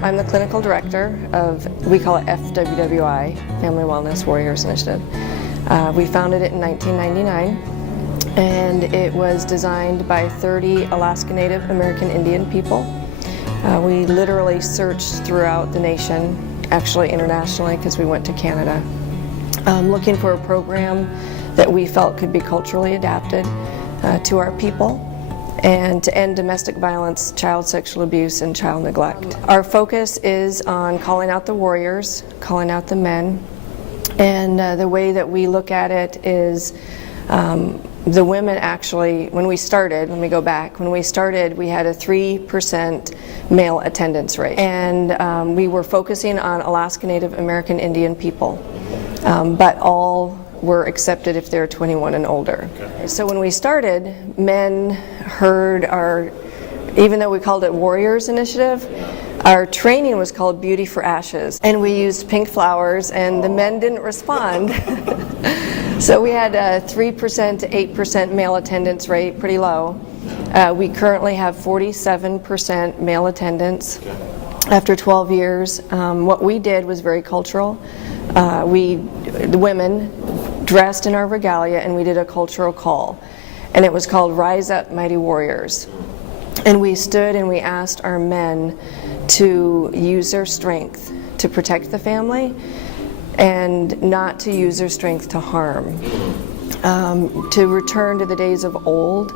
I'm the clinical director of, we call it FWWI, Family Wellness Warriors Initiative. We founded it in 1999, and it was designed by 30 Alaska Native American Indian people. We literally searched throughout the nation, actually internationally, because we went to Canada, looking for a program that we felt could be culturally adapted to our people, and to end domestic violence, child sexual abuse, and child neglect. Our focus is on calling out the warriors, calling out the men, and the way that we look at it is the women actually, when we started, let me go back, when we started we had a 3% male attendance rate, and we were focusing on Alaska Native American Indian people, but all were accepted if they're 21 and older. Okay. So when we started, men heard our, even though we called it Warriors Initiative, our training was called Beauty for Ashes, and we used pink flowers, and the men didn't respond. So we had a 3% to 8% male attendance rate, pretty low. We currently have 47% male attendance after 12 years. What we did was very cultural. The women dressed in our regalia, and we did a cultural call, and it was called Rise Up Mighty Warriors. And we stood and we asked our men to use their strength to protect the family and not to use their strength to harm. To return to the days of old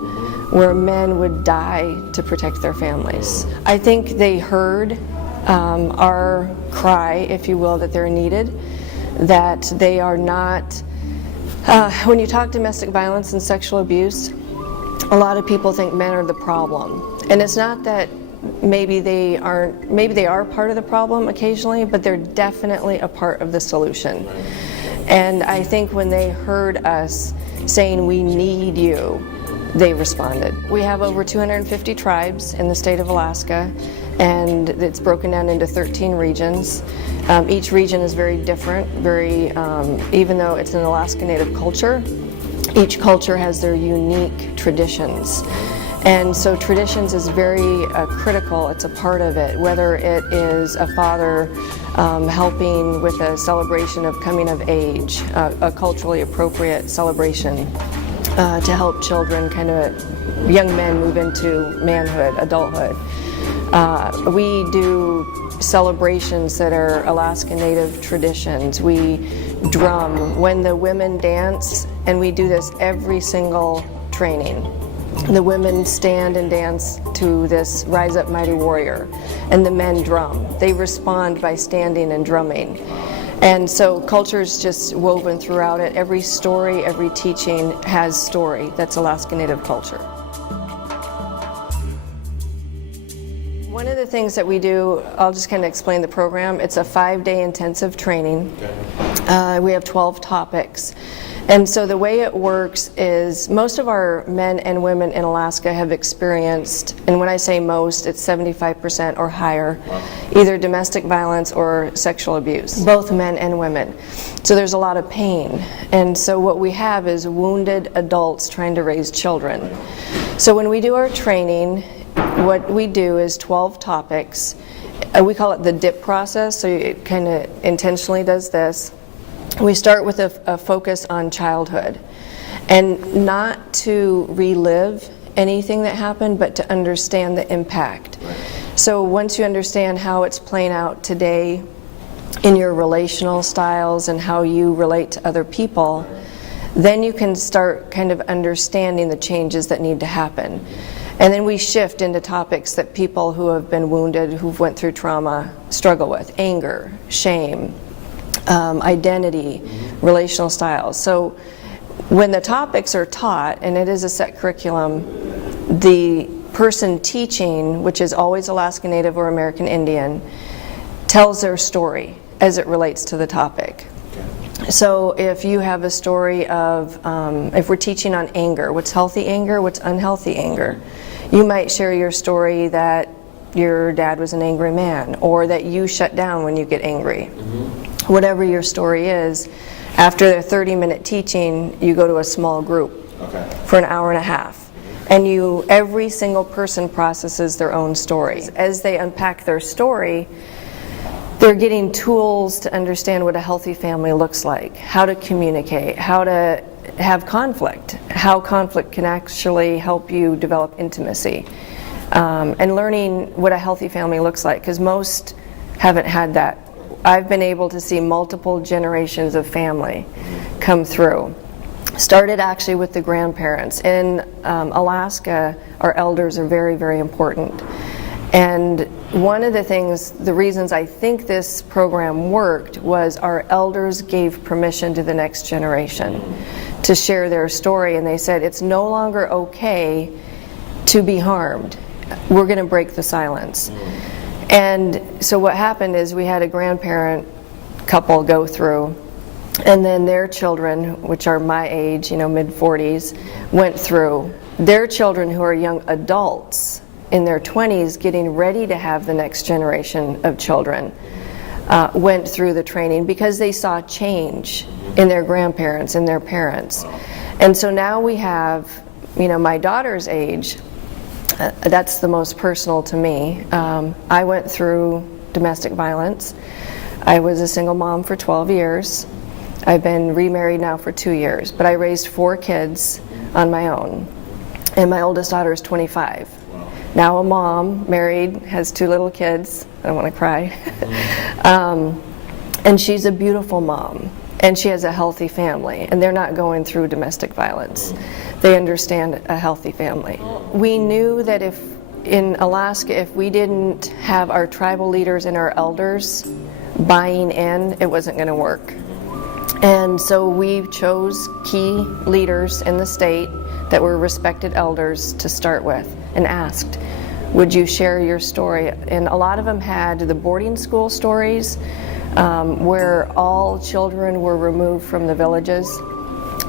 where men would die to protect their families. I think they heard our cry, if you will, that they're needed, that they are not, when you talk domestic violence and sexual abuse, a lot of people think men are the problem. And it's not that maybe they are part of the problem occasionally, but they're definitely a part of the solution. And I think when they heard us saying, we need you, they responded. We have over 250 tribes in the state of Alaska, and it's broken down into 13 regions. Each region is very different, even though it's an Alaska Native culture, each culture has their unique traditions. And so traditions is very critical, it's a part of it, whether it is a father helping with a celebration of coming of age, a culturally appropriate celebration to help children, kind of young men move into manhood, adulthood. We do celebrations that are Alaska Native traditions. We drum when the women dance, and we do this every single training. The women stand and dance to this Rise Up Mighty Warrior, and the men drum. They respond by standing and drumming. And so culture is just woven throughout it. Every story, every teaching has story. That's Alaska Native culture. One of the things that we do, I'll just kind of explain the program. It's a 5-day intensive training. We have 12 topics. And so the way it works is most of our men and women in Alaska have experienced, and when I say most, it's 75% or higher, either domestic violence or sexual abuse, both men and women. So there's a lot of pain. And so what we have is wounded adults trying to raise children. So when we do our training, what we do is 12 topics. We call it the DIP process, so it kind of intentionally does this. We start with a focus on childhood, and not to relive anything that happened, but to understand the impact. Right. So once you understand how it's playing out today in your relational styles and how you relate to other people, then you can start kind of understanding the changes that need to happen. And then we shift into topics that people who have been wounded, who've went through trauma, struggle with: anger, shame, identity, relational styles. So when the topics are taught, and it is a set curriculum, the person teaching, which is always Alaska Native or American Indian, tells their story as it relates to the topic. So if you have a story of, if we're teaching on anger, what's healthy anger, what's unhealthy anger, you might share your story that your dad was an angry man, or that you shut down when you get angry. Whatever your story is, after the 30-minute teaching, you go to a small group for an hour and a half. And every single person processes their own story. As they unpack their story, they're getting tools to understand what a healthy family looks like, how to communicate, how to have conflict, how conflict can actually help you develop intimacy, and learning what a healthy family looks like, because most haven't had that. I've been able to see multiple generations of family come through. Started actually with the grandparents. In Alaska, our elders are very, very important. And one of the reasons I think this program worked was our elders gave permission to the next generation to share their story, and they said it's no longer okay to be harmed. We're going to break the silence. And so what happened is we had a grandparent couple go through, and then their children, which are my age, mid-40s, went through. Their children, who are young adults in their 20s, getting ready to have the next generation of children, went through the training because they saw change in their grandparents and their parents. And so now we have, my daughter's age, that's the most personal to me. I went through domestic violence. I was a single mom for 12 years. I've been remarried now for 2 years, but I raised 4 kids on my own. And my oldest daughter is 25. Now a mom, married, has 2 little kids. I don't want to cry. And she's a beautiful mom. And she has a healthy family. And they're not going through domestic violence. They understand a healthy family. We knew that in Alaska, if we didn't have our tribal leaders and our elders buying in, it wasn't going to work. And so we chose key leaders in the state that were respected elders to start with, and asked, would you share your story? And a lot of them had the boarding school stories, where all children were removed from the villages,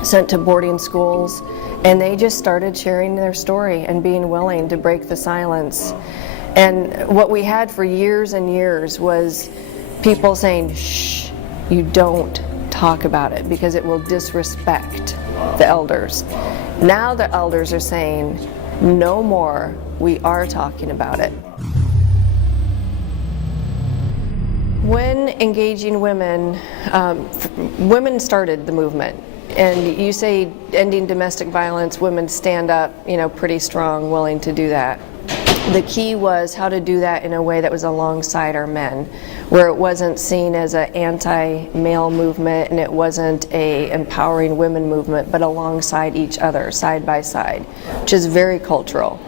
sent to boarding schools, and they just started sharing their story and being willing to break the silence. And what we had for years and years was people saying, shh, you don't talk about it because it will disrespect the elders. Now the elders are saying, no more, we are talking about it. When engaging women, women started the movement. And you say ending domestic violence, women stand up, pretty strong, willing to do that. The key was how to do that in a way that was alongside our men, where it wasn't seen as an anti-male movement and it wasn't a empowering women movement, but alongside each other, side by side, which is very cultural.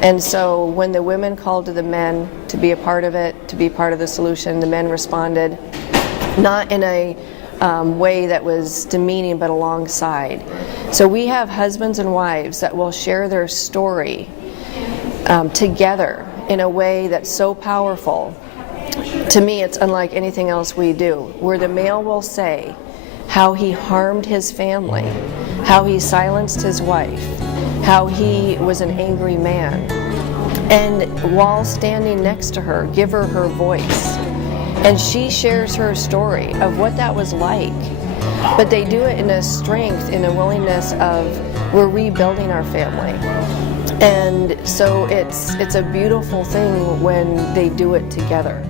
And so when the women called to the men to be a part of it, to be part of the solution, the men responded, not in a way that was demeaning, but alongside. So we have husbands and wives that will share their story together in a way that's so powerful. To me, it's unlike anything else we do, where the male will say how he harmed his family, how he silenced his wife, how he was an angry man, and while standing next to her, give her her voice. And she shares her story of what that was like. But they do it in a strength, in a willingness of, we're rebuilding our family. And so it's a beautiful thing when they do it together.